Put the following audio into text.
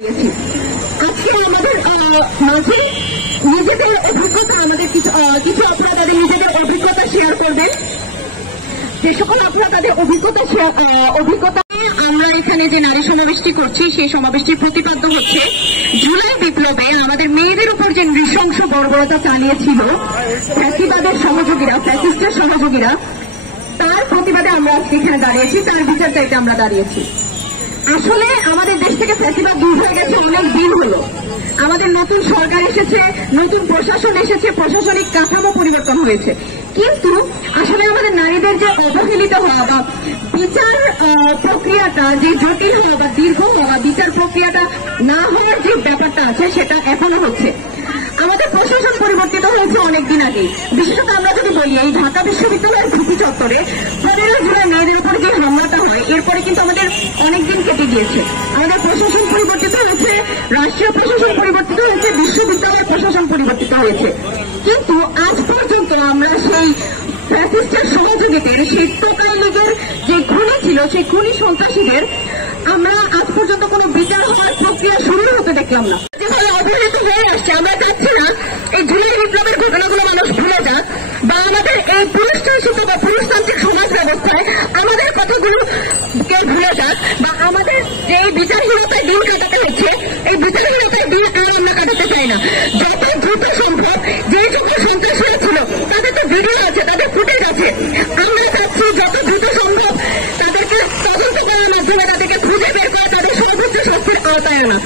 আজকে আমাদের মাঝে নিজেদের অভিজ্ঞতা, আমাদের কিছু আপনারা তাদের নিজেদের অভিজ্ঞতা শেয়ার করবেন। যে সকল আপনারা তাদের অভিজ্ঞতা আমরা এখানে যে নারী সমাবেশটি করছি, সেই সমাবেশটির প্রতিপাদ্য হচ্ছে জুলাই বিপ্লবে আমাদের মেয়েদের উপর যে নৃশংস বর্বরতা চালিয়েছিল ফ্যাসিবাদের সহযোগীরা, ফ্যাসিস্টের সহযোগীরা, তার প্রতিবাদে আমরা আজকে এখানে দাঁড়িয়েছি, তার বিচার চাইতে আমরা দাঁড়িয়েছি। আসলে আমাদের দেশ থেকে ফ্যাসিবাদ দূর হয়ে গেছে অনেক দিন হলো। আমাদের নতুন সরকার এসেছে, নতুন প্রশাসন এসেছে, প্রশাসনিক কাঠামো পরিবর্তন হয়েছে, কিন্তু আসলে আমাদের নারীদের যে অবহেলিত হওয়া বা বিচার প্রক্রিয়াটা যে জটিল হওয়া বা দীর্ঘ হওয়া, বিচার প্রক্রিয়াটা না হওয়ার যে ব্যাপারটা আছে সেটা এখনো হচ্ছে। আমাদের প্রশাসন পরিবর্তিত হয়েছে অনেকদিন আগে। বিশেষত আমরা যদি বলি, এই ঢাকা বিশ্ববিদ্যালয়ের ভিত্তি চত্বরে 15 জুলাই মেয়েদের উপর যে হামলাটা হয়, এরপরে কিন্তু আমাদের অনেকদিন কেটে গিয়েছে। আমাদের প্রশাসন পরিবর্তিত হয়েছে, রাষ্ট্রীয় প্রশাসন পরিবর্তিত হয়েছে, বিশ্ববিদ্যালয় প্রশাসন পরিবর্তিত হয়েছে, কিন্তু আজ পর্যন্ত আমরা সেই ফ্যাসিস্টের সহযোগীদের, সেই টোকাই লীগের যে খুনি ছিল, সেই খুনি সন্ত্রাসীদের আমরা আজ পর্যন্ত কোনো বিচার হওয়ার প্রক্রিয়া শুরু হতে দেখলাম না। যেভাবে অবহেলিত হয়ে আসছে, আমরা চাচ্ছি না এই জুলাই বিপ্লবের ঘটনাগুলো মানুষ ভুলে যাক, বা আমাদের এই পুরুষতান্ত্রিক বা পুরুষতান্ত্রিক সমাজ ব্যবস্থায় আমাদের কথাগুলো কেউ ভুলে যাক, বা আমাদের যে এই বিচারহীনতায় দিন কাটাতে হচ্ছে, এই বিচারহীনতায় দিন আর আমরা কাটাতে চাই না। যত দ্রুত সম্ভব যে সকল সন্ত্রাসীরা ছিল তাদের তো ভিডিও আছে, তাদের ফুটেজ আছে, আমরা চাচ্ছি যত দ্রুত সম্ভব তাদেরকে তদন্ত করার মাধ্যমে তাদেরকে খুঁজে বের করে তাদের সর্বোচ্চ শাস্তির আওতায় আনা।